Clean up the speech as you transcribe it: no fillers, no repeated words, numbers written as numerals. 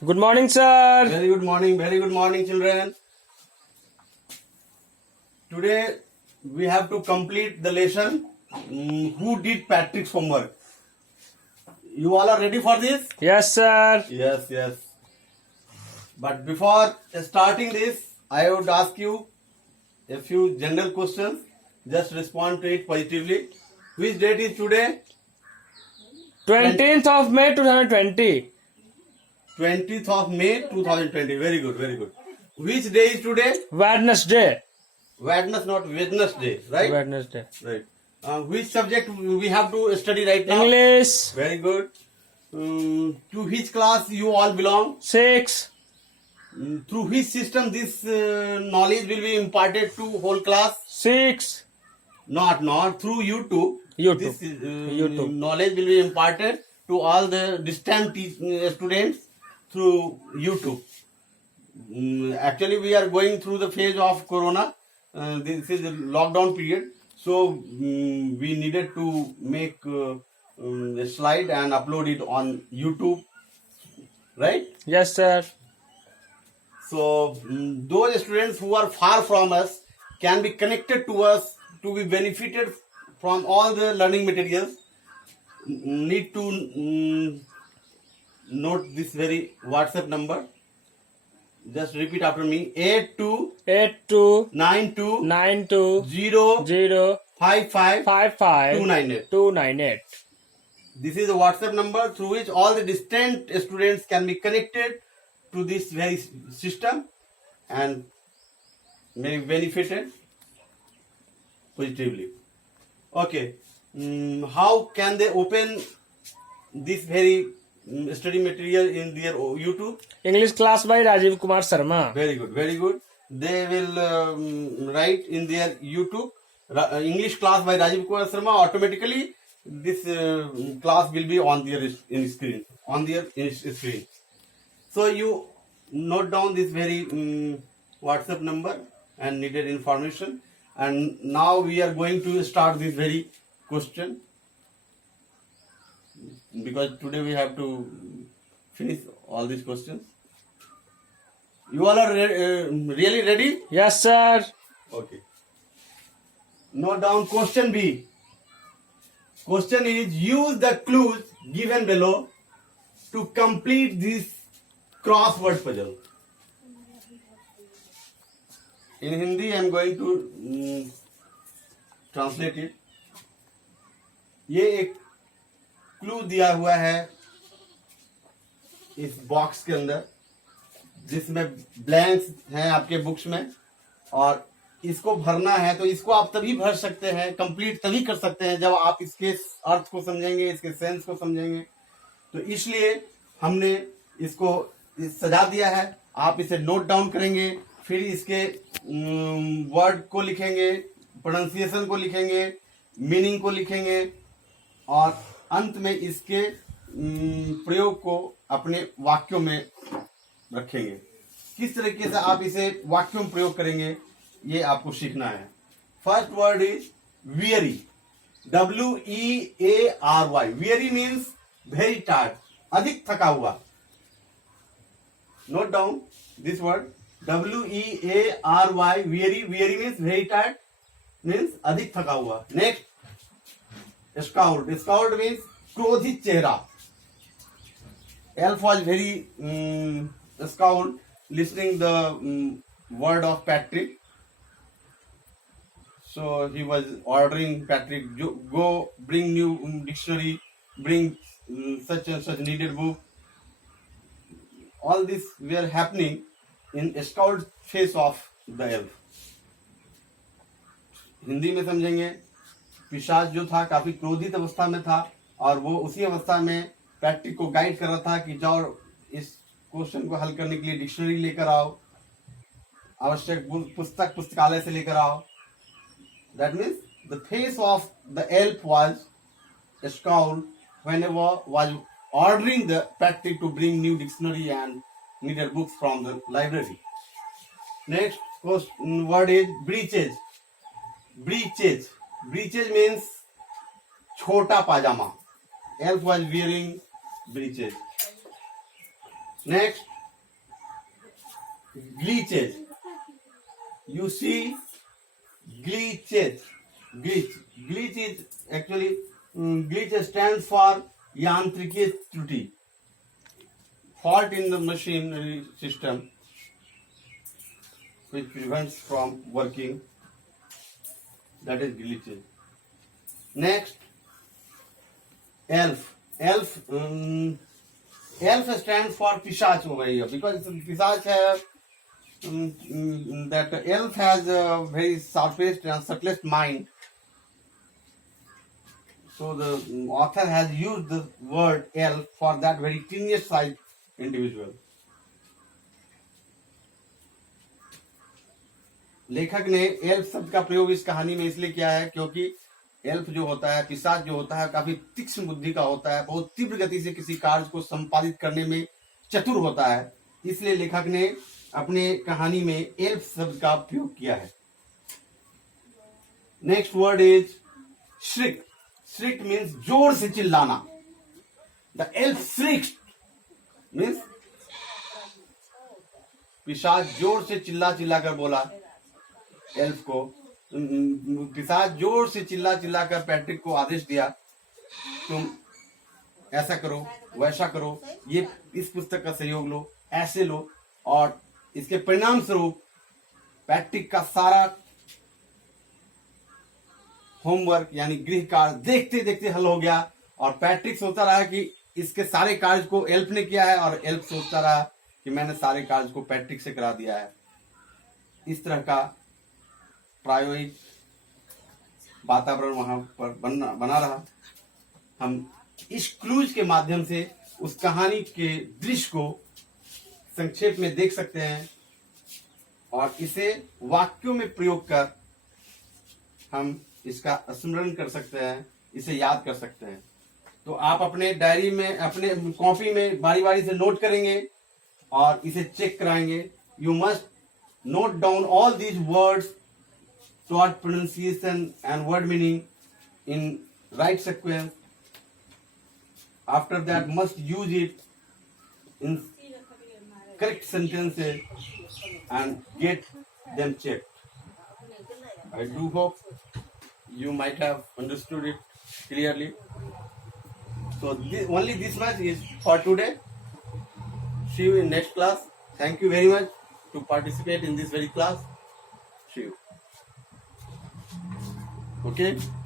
Good morning, sir. Very good morning, children. Today we have to complete the lesson. Who did Patrick's homework? You all are ready for this? Yes, sir. Yes. But before starting this, I would ask you a few general questions. Just respond to it positively. Which date is today? 20th of May 2020. 20th of May 2020. Very good. Which day is today? Wednesday. Wednesday, right? Wednesday. Right. Which subject we have to study right now? English. Very good. To which class you all belong? 6. Through which system this knowledge will be imparted to whole class? 6. Not through YouTube. YouTube. This YouTube. knowledge will be imparted to all the distant students through YouTube. Actually, we are going through the phase of Corona. This is a lockdown period. So, we needed to make a slide and upload it on YouTube. Right? Yes, sir. So, those students who are far from us can be connected to us to be benefited from all the learning materials. Need to note this very WhatsApp number. Just repeat after me. 82 92 92 0 55 298. 298. This is a WhatsApp number through which all the distant students can be connected to this very system and may be benefited positively. Okay. How can they open this very study material in their YouTube? English class by Rajiv Kumar Sharma. Very good. They will write in their YouTube English class by Rajiv Kumar Sharma. Automatically, this class will be on their screen. So you note down this very WhatsApp number and needed information. And now we are going to start this very question, because today we have to finish all these questions. You all are really ready? Yes, sir. Okay. Note down question B. Question is, use the clues given below to complete this crossword puzzle. In Hindi, I am going to translate it. ये एक clue दिया हुआ है इस box के अंदर, जिसमें blanks हैं आपके बुक्स में, और इसको भरना है। तो इसको आप तभी भर सकते हैं, कंप्लीट तभी कर सकते हैं जब आप इसके अर्थ को समझेंगे, इसके सेंस को समझेंगे। तो इसलिए हमने इसको सजा दिया है। आप इसे नोट डाउन करेंगे, फिर इसके वर्ड को लिखेंगे, प्रोनाउंसिएशन को लिखेंगे, मीनिंग को लिखेंगे, और अंत में इसके प्रयोग को अपने वाक्यों में रखेंगे। किस तरीके से आप इसे वाक्यों में प्रयोग करेंगे, ये आपको सीखना है। First word is weary. WEARY. weary means very tired, अधिक थका हुआ। Note down this word WEARY. weary means very tired, means अधिक थका हुआ। नेक्स्ट, scowled means क्रोधित चेहरा। Elf was very scowled listening the word of Patrick. So he was ordering Patrick, go bring new dictionary, bring such and such needed book. All this were happening in a scowled face of the elf. Hindi में समझेंगे, पिशाच जो था काफी क्रोधित अवस्था में था, और वो उसी अवस्था में पैट्रिक को गाइड कर रहा था कि जाओ इस क्वेश्चन को हल करने के लिए डिक्शनरी लेकर आओ, आवश्यक पुस्तकालय से लेकर आओ। That means the face of the elf was scowled whenever was ordering the Patrick to bring new dictionary and needed books from the library. Next word is breeches. Breeches means छोटा पाजामा. Elf was wearing breeches. Next, glitches. You see glitches. Glitch is actually glitch stands for यांत्रिकी त्रुटि, fault in the machinery system which prevents from working. That is glitches. Next, elf. Elf stands for पिशाच हो गई है, because पिशाच है that elf has a very subtlest mind. So the author has used the word elf for that very tiniest size individual. लेखक ने elf शब्द का प्रयोग इस कहानी में इसलिए किया है क्योंकि एल्फ जो होता है, पिशाच जो होता है, काफी तीक्ष्ण बुद्धि का होता है, बहुत तीव्र गति से किसी कार्य को संपादित करने में चतुर होता है। इसलिए लेखक ने अपने कहानी में एल्फ शब्द का प्रयोग किया है। Next word is shriek. Shriek means जोर से चिल्लाना. द एल्फ श्रिक्ड मीन्स पिशाच जोर से चिल्ला कर बोला एल्फ को. पिशाच जोर से चिल्ला कर पैट्रिक को आदेश दिया, तुम ऐसा करो, वैसा करो, ये इस पुस्तक का सहयोग लो, ऐसे लो. और इसके परिणाम स्वरूप पैट्रिक का सारा होमवर्क यानी गृह कार्य देखते देखते हल हो गया. और पैट्रिक सोचता रहा कि इसके सारे कार्य को एल्फ ने किया है, और एल्फ सोचता रहा कि मैंने सारे कार्य को पैट्रिक से करा दिया है. इस तरह का प्रायोगिक वातावरण वहां पर बना रहा. हम इस क्लूज के माध्यम से उस कहानी के दृश्य को संक्षेप में देख सकते हैं और इसे वाक्यों में प्रयोग कर हम इसका स्मरण कर सकते हैं, इसे याद कर सकते हैं. तो आप अपने डायरी में, अपने कॉपी में बारी बारी से नोट करेंगे और इसे चेक कराएंगे. You must note down all these words toward pronunciation and word meaning in right sequence. After that, must use it in correct sentences and get them checked. I do hope you might have understood it clearly. So only this much is for today. See you in next class. Thank you very much to participate in this very class. See you. Okay.